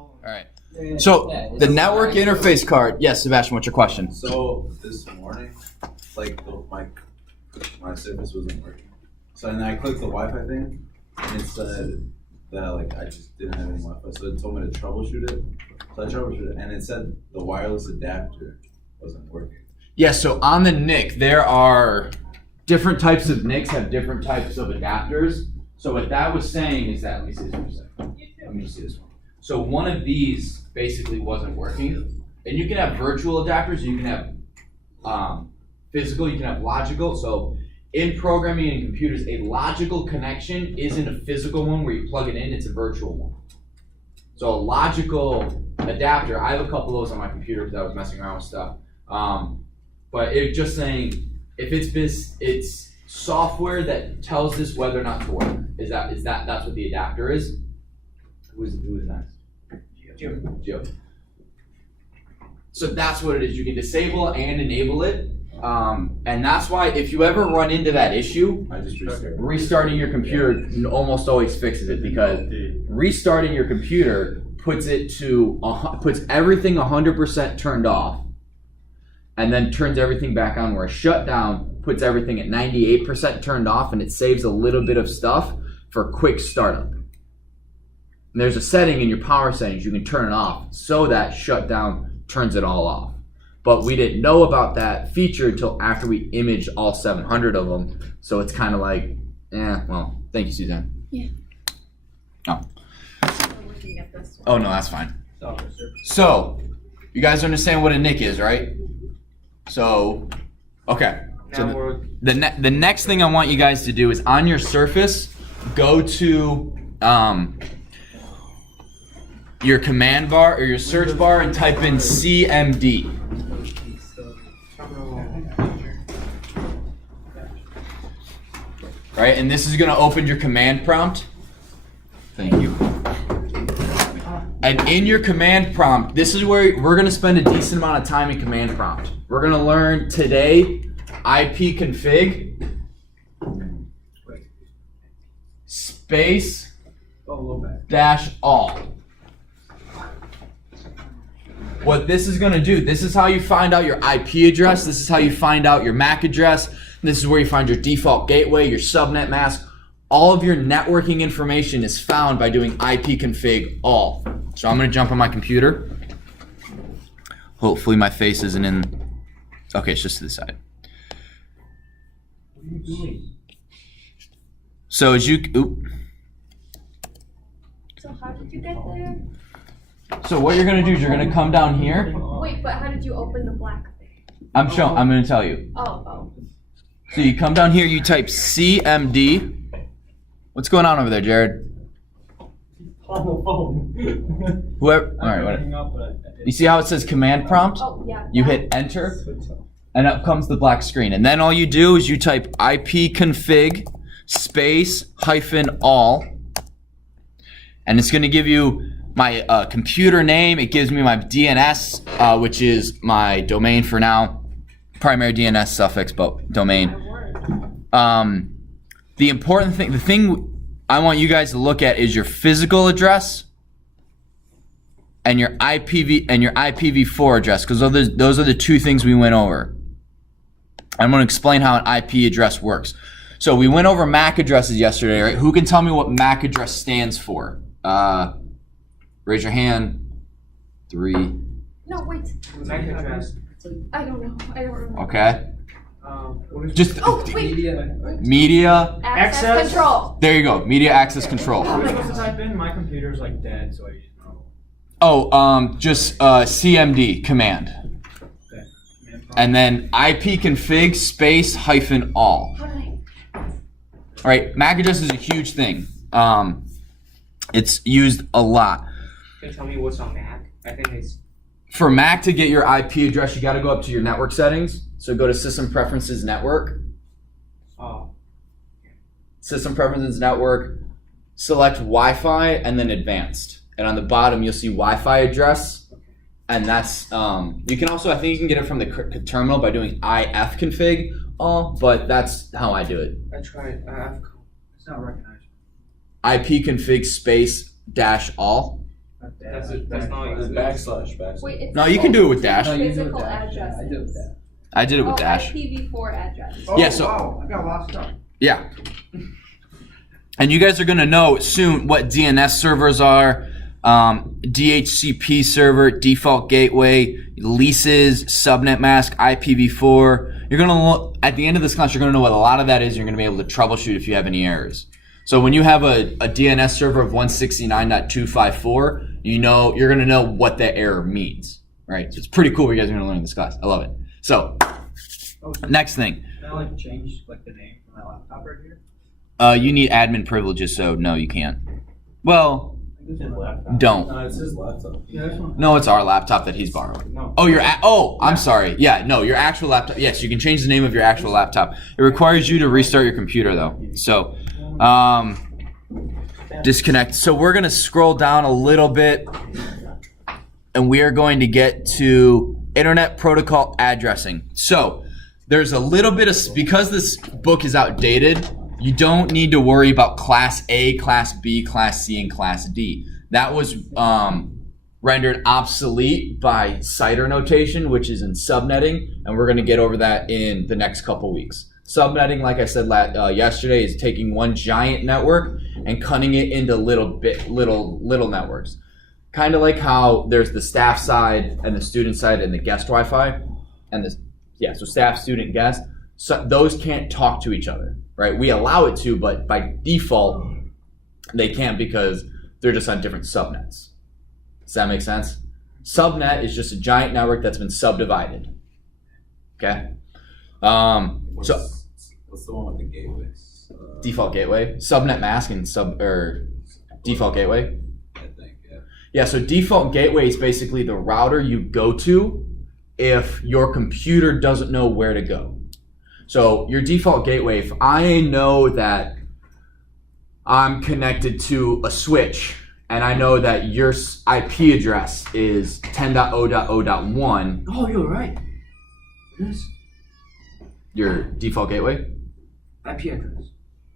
All right. So the network interface card. Yes, Sebastian, what's your question? So this morning, like my service wasn't working. So then I clicked the Wi-Fi thing, and it said that like I just didn't have any Wi-Fi. So it told me to troubleshoot it. So I troubleshooted it, and it said the wireless adapter wasn't working. Yeah. So on the NIC, there are different types of NICs have different types of adapters. So what that was saying is that, let me see this for a second. Let me just see this one. So one of these basically wasn't working. And you can have virtual adapters, you can have physical, you can have logical. So in programming and computers, a logical connection isn't a physical one where you plug it in, it's a virtual one. So a logical adapter, I have a couple of those on my computer because I was messing around with stuff. But it's just saying, if it's software that tells this whether or not to work. That's what the adapter is? Who is next? Geo. So that's what it is. You can disable and enable it. And that's why if you ever run into that issue, I just restarting your computer almost always fixes it, because restarting your computer puts everything 100% turned off and then turns everything back on, where a shutdown puts everything at 98% turned off, and it saves a little bit of stuff for quick startup. And there's a setting in your power settings you can turn it off so that shutdown turns it all off. But we didn't know about that feature until after we imaged all 700 of them. So it's kind of like, well, thank you, Suzanne. Yeah. Oh. Oh, no, that's fine. So, you guys understand what a NIC is, right? So, okay. So the next thing I want you guys to do is on your Surface, go to your command bar or your search bar and type in CMD. Right, and this is going to open your command prompt. Thank you. And in your command prompt, this is where we're going to spend a decent amount of time in command prompt. We're going to learn today ipconfig space -all. What this is going to do, this is how you find out your IP address, this is how you find out your MAC address, this is where you find your default gateway, your subnet mask. All of your networking information is found by doing ipconfig all. So I'm going to jump on my computer. Hopefully my face isn't in. Okay, it's just to the side. What are you doing? So as you, So how did you get there? So what you're going to do is you're going to come down here. Wait, but how did you open the black thing? I'm going to tell you. Oh. So you come down here, you type CMD. What's going on over there, Jared? On the phone. Whoever. All right. Whatever. You see how it says command prompt? Oh, yeah. You hit enter, and up comes the black screen. And then all you do is you type ipconfig space -all, and it's going to give you my computer name. It gives me my DNS, which is my domain for now, primary DNS suffix, but domain. The important thing, the thing I want you guys to look at is your physical address and your IPv4 address, because those are the two things we went over. I'm going to explain how an IP address works. So we went over MAC addresses yesterday, right? Who can tell me what MAC address stands for? Raise your hand. 3. No, wait. MAC address. I don't know. I don't remember. Okay. Just Oh, wait. media. Access control. There you go. Media access control. How am I supposed to type in? My computer's like dead, so I just know. Oh, just CMD command. Okay. And then ipconfig space -all. How did I? All right, MAC address is a huge thing. It's used a lot. Can you tell me what's on Mac? I think it's For Mac to get your IP address, you got to go up to your network settings. So go to System Preferences Network. System Preferences Network. Select Wi-Fi and then Advanced. And on the bottom, you'll see Wi-Fi address. And that's you can also, I think you can get it from the terminal by doing ifconfig all, but that's how I do it. I tried. It's not recognized. ipconfig space -all. That's not It's exist. backslash. Wait, it's No, you can do it with dash. No, you do it Physical dash. Yeah, I did it with addresses. dash. I did it with Oh, dash. IPv4 address. Oh, Yeah, so- wow, I got a lot of stuff. Yeah. And you guys are going to know soon what DNS servers are, DHCP server, default gateway, leases, subnet mask, IPv4. You're going to look, at the end of this class, you're going to know what a lot of that is. You're going to be able to troubleshoot if you have any errors. So when you have a DNS server of 169.254, you're going to know what that error means, right? So it's pretty cool what you guys are going to learn in this class. I love it. So next thing. Can I like change like the name for my laptop right here? You need admin privileges, so no, you can't. Well, This is laptop. don't. No, it's his laptop. Yeah, this one. No, it's our laptop that he's borrowing. No. Oh, I'm sorry. Yeah, no, your actual laptop. Yes, you can change the name of your actual laptop. It requires you to restart your computer though. So, disconnect. So we're gonna scroll down a little bit, and we are going to get to Internet Protocol addressing. So there's a little bit of, because this book is outdated, you don't need to worry about Class A, Class B, Class C, and Class D. That was rendered obsolete by CIDR notation, which is in subnetting, and we're going to get over that in the next couple weeks. Subnetting, like I said yesterday, is taking one giant network and cutting it into little networks. Kind of like how there's the staff side and the student side and the guest Wi-Fi, and so staff, student, guest. So those can't talk to each other, right? We allow it to, but by default, they can't because they're just on different subnets. Does that make sense? Subnet is just a giant network that's been subdivided. Okay. What's the one with the gateways? Default gateway, subnet mask, and default gateway. I think, yeah. Yeah. So default gateway is basically the router you go to if your computer doesn't know where to go. So your default gateway, if I know that I'm connected to a switch and I know that your IP address is 10.0.0.1, Oh, you're right. Yes. your default gateway, IP address.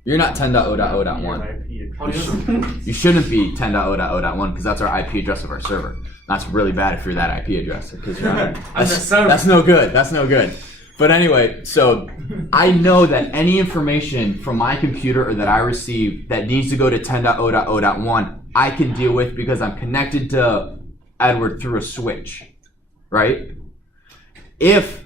you're not 10.0.0.1. You shouldn't be 10.0.0.1 because that's our IP address of our server. That's really bad if you're that IP address because that's no good. That's no good. But anyway, so I know that any information from my computer or that I receive that needs to go to 10.0.0.1, I can deal with because I'm connected to Edward through a switch, right? If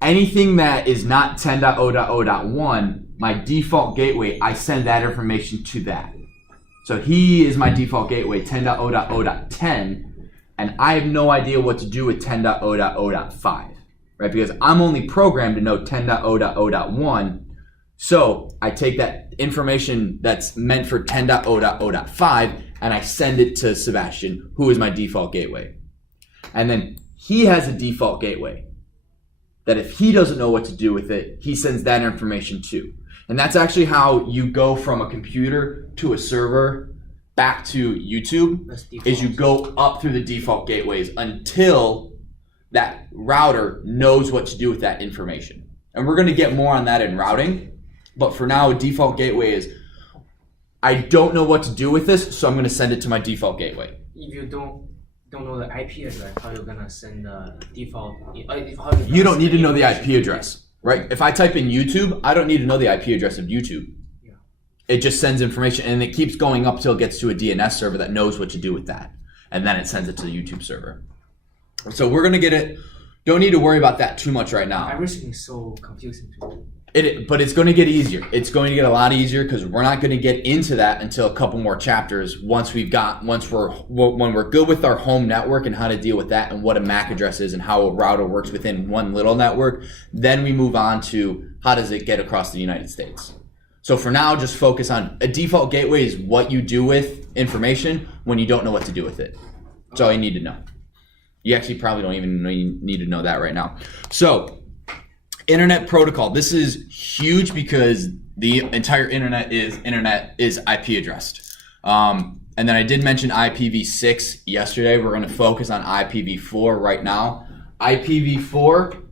anything that is not 10.0.0.1, my default gateway, I send that information to that. So he is my default gateway, 10.0.0.10, and I have no idea what to do with 10.0.0.5. Right, because I'm only programmed to know 10.0.0.1, so I take that information that's meant for 10.0.0.5 and I send it to Sebastian, who is my default gateway. And then he has a default gateway that if he doesn't know what to do with it, he sends that information too. And that's actually how you go from a computer to a server back to YouTube, is you go up through the default gateways until that router knows what to do with that information. And we're going to get more on that in routing. But for now, a default gateway is, I don't know what to do with this, so I'm going to send it to my default gateway. If you don't know the IP address, how you gonna send the default? You don't need to know the IP address, right? If I type in YouTube, I don't need to know the IP address of YouTube. Yeah. It just sends information, and it keeps going up till it gets to a DNS server that knows what to do with that. And then it sends it to the YouTube server. So we're gonna get it. Don't need to worry about that too much right now. Everything is so confusing to me. But it's going to get easier. It's going to get a lot easier because we're not going to get into that until a couple more chapters. When we're good with our home network and how to deal with that and what a MAC address is and how a router works within one little network, then we move on to how does it get across the United States. So for now, just focus on a default gateway is what you do with information when you don't know what to do with it. That's all you need to know. You actually probably don't even need to know that right now. So, Internet Protocol. This is huge because the entire internet is IP addressed. And then I did mention IPv6 yesterday. We're going to focus on IPv4 right now. IPv4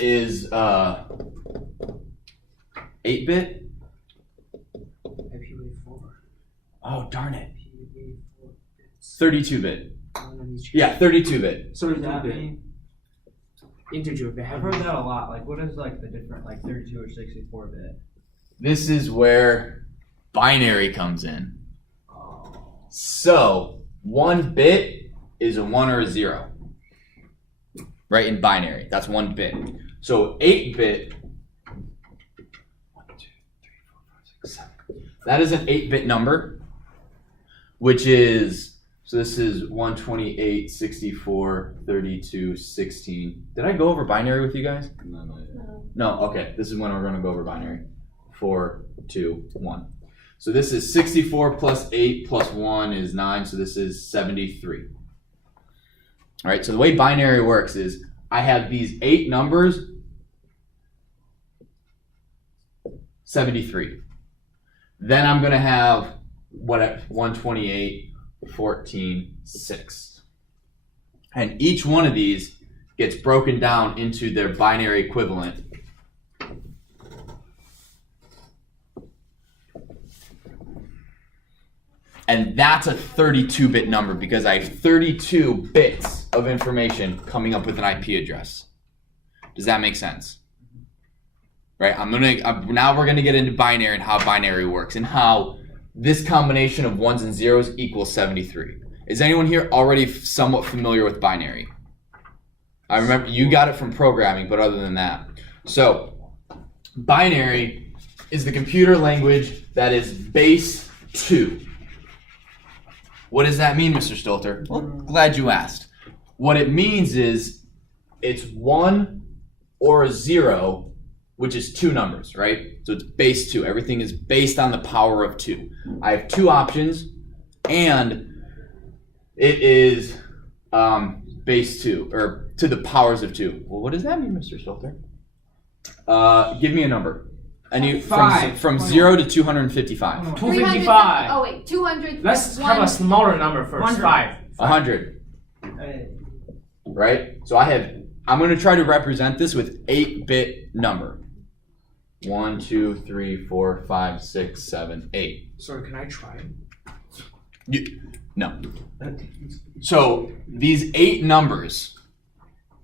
is 8-bit. IPv4. Oh, darn it. 32-bit. Let me check. Yeah, 32-bit. So does that mean, Integer bit. I've heard that a lot, like what is like the different, like 32 or 64 bit? This is where binary comes in. Oh. So, 1 bit is a 1 or a 0. Right, in binary. That's 1 bit. So, 8-bit. 1, 2, 3, 4, 5, 6, 7. That is an 8-bit number, which is, so this is 128, 64, 32, 16. Did I go over binary with you guys? No, no, yeah. No, okay. This is when we're going to go over binary. 4, 2, 1. So this is 64 plus 8 plus 1 is 9, so this is 73. All right, so the way binary works is I have these 8 numbers, 73. Then I'm going to have 128, 14, 6. And each one of these gets broken down into their binary equivalent. And that's a 32-bit number because I have 32 bits of information coming up with an IP address. Does that make sense? Right, now we're gonna get into binary and how binary works and how this combination of 1s and 0s equals 73. Is anyone here already somewhat familiar with binary? I remember you got it from programming, but other than that. So, binary is the computer language that is base 2. What does that mean, Mr. Stolter? Well, glad you asked. What it means is it's 1 or a 0, which is 2 numbers, right? So it's base 2. Everything is based on the power of 2. I have 2 options, and it is base 2, or to the powers of 2. Well, what does that mean, Mr. Stolter? Give me a number. From 0 to 255. 255. Oh wait, 200. Let's have a smaller number first. 5. 100. Hey. Right? So I'm going to try to represent this with 8-bit number. 1, 2, 3, 4, 5, 6, 7, 8. Sorry, can I try? No. So these 8 numbers,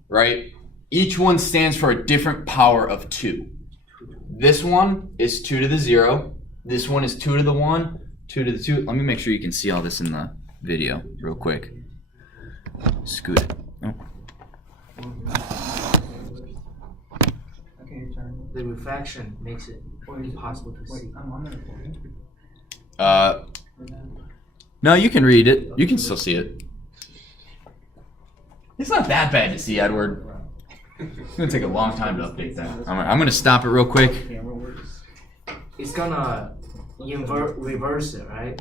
right? Each one stands for a different power of 2. This one is 2 to the 0. This one is 2 to the 1, 2 to the 2. Let me make sure you can see all this in the video real quick. Scoot it. Oh. Okay, your turn. The reflection makes it impossible to see. I'm on the recording. No, you can read it. You can still see it. It's not that bad to see, Edward. It's gonna take a long time to update that. I'm gonna stop it real quick. Camera works. It's gonna reverse it, right?